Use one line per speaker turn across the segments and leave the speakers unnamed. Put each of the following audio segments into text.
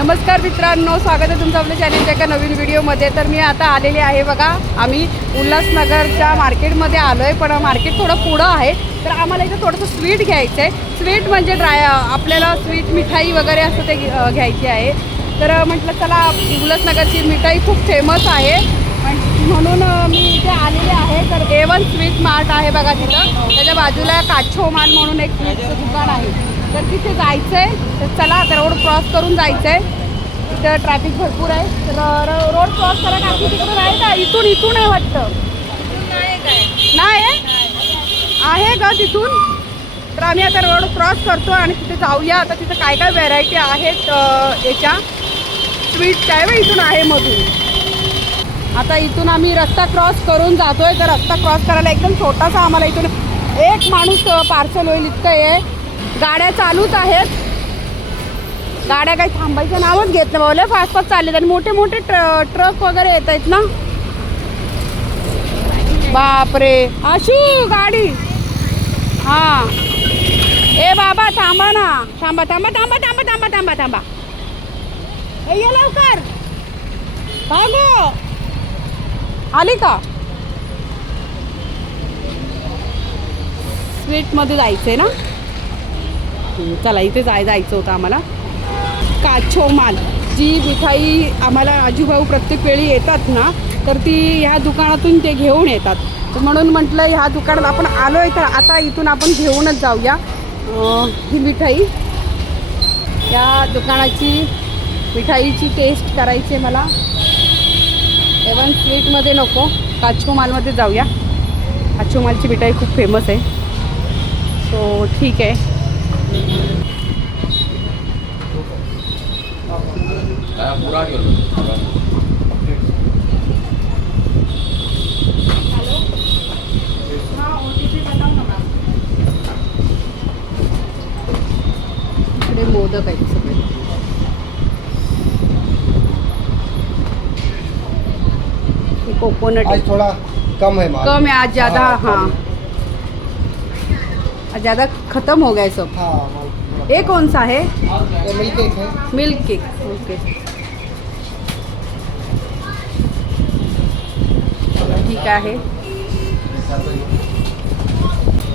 नमस्कार मित्रांनो स्वागत आहे तुमचं आपल्या चॅनलच्या एका नवीन व्हिडिओमध्ये. तर मी आता आलेली आहे बघा आम्ही उल्हासनगरच्या मार्केटमध्ये आलो आहे पण मार्केट थोडं पुढं आहे. तर आम्हाला इथं थोडंसं स्वीट घ्यायचं आहे स्वीट म्हणजे ड्राय आपल्याला स्वीट मिठाई वगैरे असं ते घ्यायची आहे. तर म्हटलं चला उल्हासनगरची मिठाई खूप फेमस आहे. म्हणून मी इथे आलेले आहे. तर ए वन स्वीट मार्ट आहे बघा तिथं. त्याच्या बाजूला काछोमान म्हणून एक स्वीटचं दुकान आहे. तर तिथे जायचं आहे तर चला आता रोड क्रॉस करून जायचं आहे तिथं ट्रॅफिक भरपूर आहे. तर रोड क्रॉस करायला टाकी तिकडून आहे का? इथून इथून आहे वाटतं. नाही आहे? का तिथून. तर आम्ही आता रोड क्रॉस करतो आणि तिथे जाऊया. आता तिथं काय काय व्हेरायटी आहेत याच्या? स्वीट काय बघ, इथून आहे मधून. आता इथून आम्ही रस्ता क्रॉस करून जातोय. तर रस्ता क्रॉस करायला एकदम छोटासा आम्हाला इथून एक माणूस पार्सल होईल. इतकं आहे. गाड्या चालूच आहेत. गाड्या काही थांबायचं नावच घेत नाही बाबा. फास्ट फास्ट चालले आणि मोठे मोठे ट्र ट्रक वगैरे येत आहेत ना? बापरे. अशी गाडी. हां. ए बाबा थांबा ना. थांबा थांबा थांबा थांबा थांबा थांबा थांबा. ये लवकर. भागो आली का? स्वीटमध्ये जायचं आहे ना? चला इथे जाय जायचं होतं आम्हाला. काछो माल जी मिठाई आम्हाला आजूभाऊ प्रत्येक वेळी येतात ना तर ती ह्या दुकानातून ते घेऊन येतात. तर म्हणून म्हटलं ह्या दुकानात आपण आलो आहे तर आता इथून आपण घेऊनच जाऊया ही मिठाई. या दुकानाची मिठाईची टेस्ट करायची आहे मला. एवन स्वीटमध्ये नको काछो मालमध्ये जाऊया. काछो मालची मिठाई खूप फेमस आहे. सो ठीक आहे.
पूरा
मोदक आहेत सगळे. कोकोनट
थोड़ा कम है
कम है आज ज़्यादा
हाँ,
हाँ. ज़्यादा ख़त्म हो गया है सब।
हाँ
ये कौन सा है?
मिल्क केक है।
मिल्क केक ओके ठीक आहे।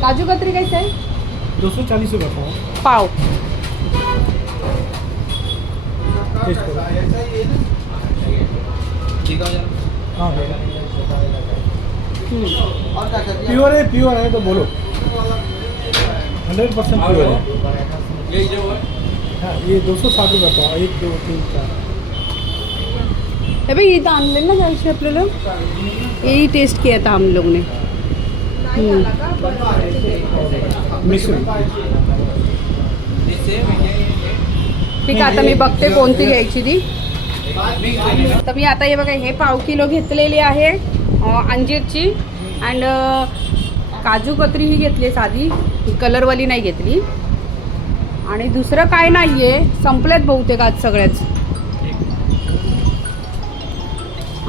काजू कतरी कैसे आहे
दो सौ चालीस रुपये पाव। हाँ
क्या चाहिए
प्योर है प्योर है तो बोलो। हंड्रेड परसेंट प्योर है।
यही जो है।
हाँ ये दो सौ साठ रुपये पाव एक दो तीन चार।
हे भाई इथं आणलेलं ना जायचे आपल्याला यही टेस्ट किया था हम लोग ने। हम्म. ठीक आहे आता मी बघते कोणती घ्यायची ती तर मी आता हे बघा हे पाव किलो घेतलेली आहे अं, अंजीरची अँड काजू कतरी ही घेतली साधी ही कलरवाली नाही घेतली. आणि दुसरं काय नाही आहे संपलेत बहुतेक आज सगळ्याच.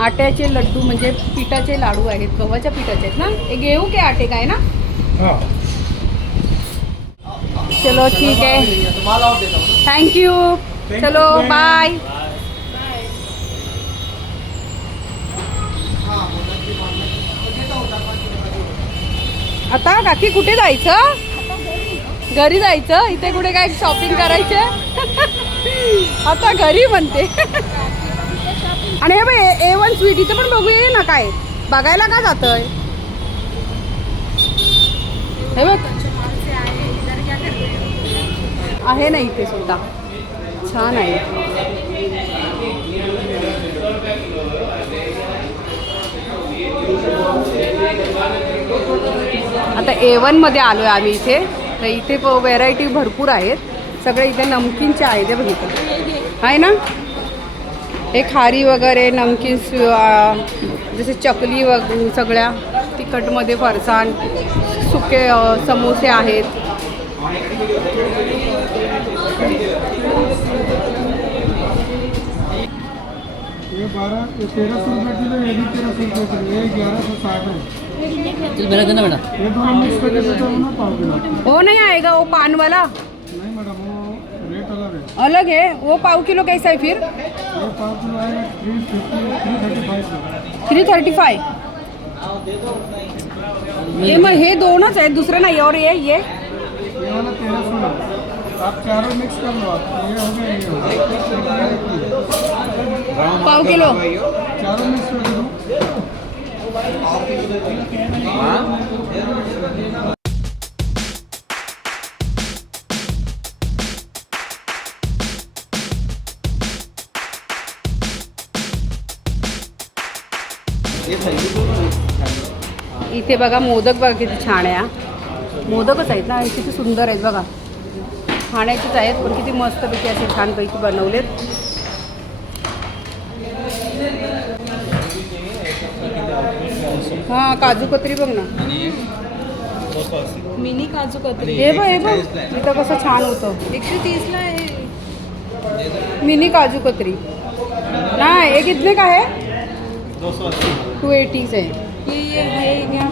आट्याचे लड्डू म्हणजे पिठाचे लाडू आहेत गव्हाच्या पिठाचे आहेत ना? हे घेऊ के आटे काय ना?
हाँ.
चलो ठीक आहे.
हूँ
थँक्यू चलो बाय आता काकी कुठे जायचं? घरी जायचं. इथे कुठे काय शॉपिंग करायचे? आता घरी म्हणते. आणि हे बाई ए वन स्वीट इथं पण बघूया ना काय. बघायला का जातोय? हे बघ. आहे ना इथे सुद्धा. छान आहे. आता ए वनमध्ये आलो आहे आम्ही इथे. तर इथे व्हेरायटी भरपूर आहेत. सगळे इथे नमकीनचे आहेत हे बघितलं. आहे ना? हे खारी वगैरे नमकीन जसे चकली वग सगळ्या तिखटमध्ये फरसाण सुके समोसे आहेत.
बारह ये तेरह सौ रुपये किलो ये भी तेरह सौ रुपये किलो ये ग्यारह सौ साठ है ये दोनों मिक्स करके देता हूँ ना पाव किलो.
हो नाही आहे का ओ पानवाला.
नहीं मैडम वो रेट अलग है
अलग है वो पाव किलो कैसा है फिर?
ये पाव किलो आएगा three fifty three thirty five
three thirty five हे मग हे दोनच आहेत दुसरं नाही. और ये ये.
ये वाला तेरह सौ है आप चारों मिक्स कर लो आप ये हो गया ये हो गया।
पाव किलो।
चारों मिक्स कर दो
इथे बघा मोदक बघा किती छान आहे हा. मोदकच आहेत ना हे किती सुंदर आहेत बघा. खाण्याचेच आहेत पण किती मस्तपैकी असे छानपैकी बनवलेत. हां काजू कतरी बघ ना.
मिनी काजू कतरी.
हे बघ हे बघ. इथं कसं छान होतं.
एकशे तीसला आहे.
मिनी काजू कतरी. नाही हे कितने का है टू एटीज आहे.
ये ये है घ्या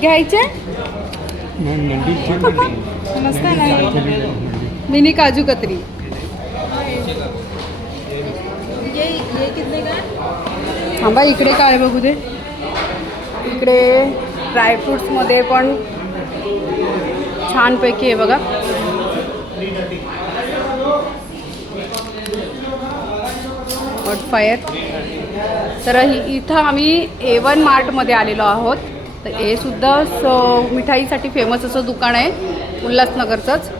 घ्यायचे?
मस्त आहे ना
मिनी काजू कतरी.
ये ये कितने का है?
थांबा इकडे काय बघू दे. इकडे ड्रायफ्रुट्समध्ये पण छानपैकी आहे बघा. हॉट फायर तर इथं आम्ही ए वन मार्टमध्ये आलेलो आहोत. तर हे सुद्धा स मिठाईसाठी फेमस असं दुकान आहे. उल्हासनगरचंच.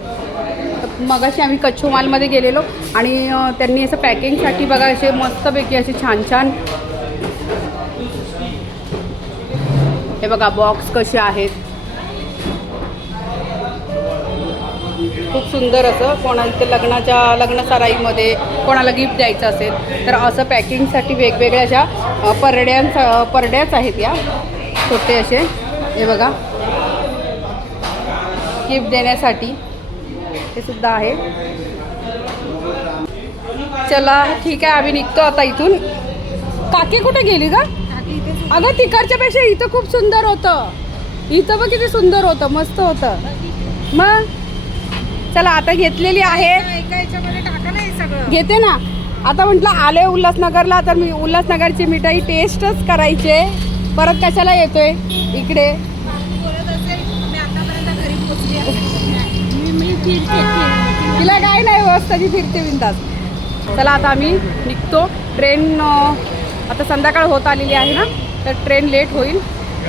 मगाशी आम्ही कच्छु मालमध्ये गेलेलो आणि त्यांनी असं पॅकिंगसाठी बघा असे मस्तपैकी असे छान छान हे बघा बॉक्स कसे आहेत. खूप सुंदर असं कोणाला ते लग्नाच्या लग्न सराईमध्ये कोणाला गिफ्ट द्यायचं असेल तर असं पॅकिंगसाठी वेगवेगळ्या अशा परड्यांचा परड्याच आहेत या. छोटे असे. हे बघा. गिफ्ट देण्यासाठी हे सुद्धा आहे. चला ठीक आहे आम्ही निघतो आता इथून. काकी कुठे गेली का अगं तिकडच्या पेक्षा इथं खूप सुंदर होतं. इथं बघ किती सुंदर होतं मस्त होतं. मग? चला आता घेतलेली आहे.
हे
घेते ना. आता म्हटलं आले उल्हासनगरला तर मी उल्हासनगरची मिठाई टेस्टच करायचे. परत कशाला येतोय? इकडे
बोलत असेल मी आतापर्यंत घरी पोहोचली आहे. मी मी फिरते फिरते.
तिला काय नाही व्यवस्थाची फिरते बिंदास. चला आता आम्ही निघतो. ट्रेन आता संध्याकाळ होत आलेली आहे ना तर ट्रेन लेट होईल.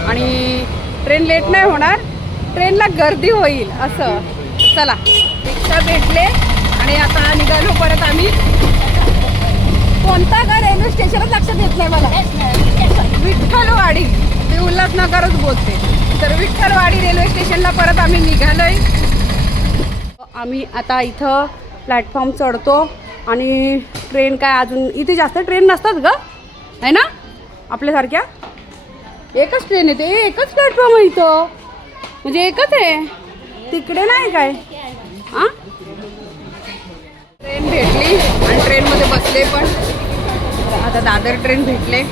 आणि ट्रेन लेट नाही होणार ट्रेनला गर्दी होईल असं. चला रिक्षा भेटले आणि आता निघालो परत आम्ही. कोणता का रेल्वे स्टेशनच लक्षात येत नाही मला. विठ्ठलवाडी मी उल्हासनगरच बोलते. तर विठ्ठलवाडी रेल्वे स्टेशनला परत आम्ही निघालोय. आम्ही आता इथं प्लॅटफॉर्म चढतो आणि ट्रेन काय अजून इथे जास्त ट्रेन नसतात ग. आहे ना? आपल्यासारख्या? एकच ट्रेन येते. एकच प्लॅटफॉर्म आहे इथं. म्हणजे एकच आहे. तिकडे नाही काय? हां ट्रेन भेटली आणि ट्रेनमध्ये बसले पण. आता दादर ट्रेन भेटले.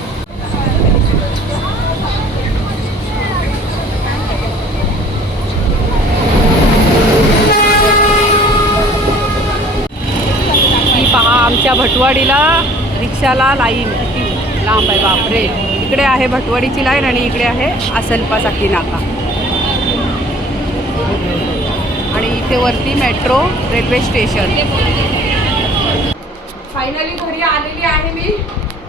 भटवाडीला रिक्षाला लाईन. किती लांब आहे बापरे. इकडे आहे भटवाडीची लाईन आणि इकडे आहे आसनपा साकी नाका आणि इथे वरती मेट्रो रेल्वे स्टेशन. फायनली घरी आलेली आहे मी.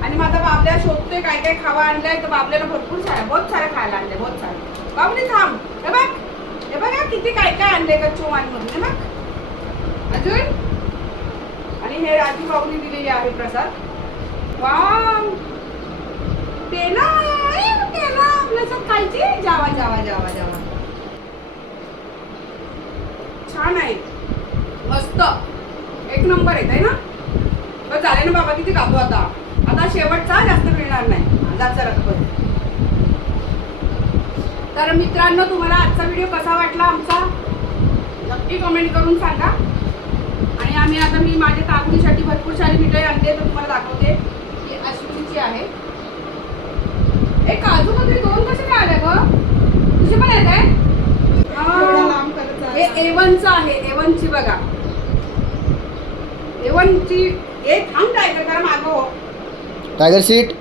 आणि माझा बाबल्या शोधतोय काय काय खावा आणलंय. तर बाबल्याला भरपूर सारे बहुत सारे खायला आणले बहुत सारे बाबली थांब. हे बघ. हे बघा किती काय काय आणले कच्चो मधून हे बघ. अजून? आणि हे राजू दिलेले आहे प्रसाद. वाव पेना ए, आपल्यासोबत खायची जावा जावा जावा जावा. छान आहे. मस्त. एक नंबर येत आहे ना? बरं चालेल ना बाबा किती खातो आता? आता शेवटचा जास्त मिळणार नाही. जास्त रक्कम तर मित्रांनो तुम्हाला आजचा व्हिडिओ कसा वाटला आमचा? नक्की कमेंट करून सांगा. आणि आम्ही आता मी माझ्या काकुलीसाठी भरपूर सारी मिठाई आहे तर तुम्हाला दाखवते. ही अश्विनीची आहे. ए काजू कतरी दोन कसे काय आले ग? तुझे पण येत आहे हे. एवनचं आहे एवनची बघा. वनची ए थांब टायगर जरा मागं हो.
टायगर सीट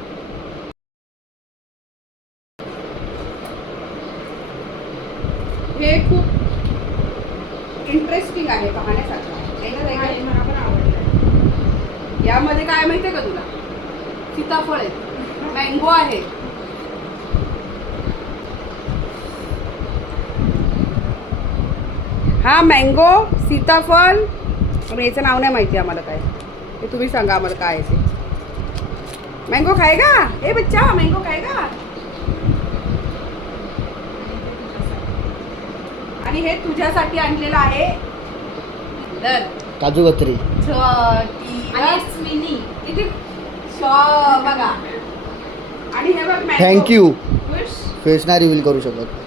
हे खूप इंटरेस्टिंग आहे पाहण्यासारखं आहे ना ताई?
आहे, मला पण आवडलं
यामध्ये काय माहितीये का तुला सीताफळ आहे मँगो आहे. हा मँगो सीताफळ. पण याचं नाव नाही माहिती आम्हाला काय. हे तुम्ही सांगा आम्हाला काय आहे ते. मँगो खाएगा ए बच्चा मँगो खाएगा आणि हे तुझ्यासाठी आणलेलं आहे. दर
काजू कतरी.
आणि.
किती? बघा आणि हे बघ mango.
थँक्यू
खुश?
फेस नाही रिव्हील करू शकत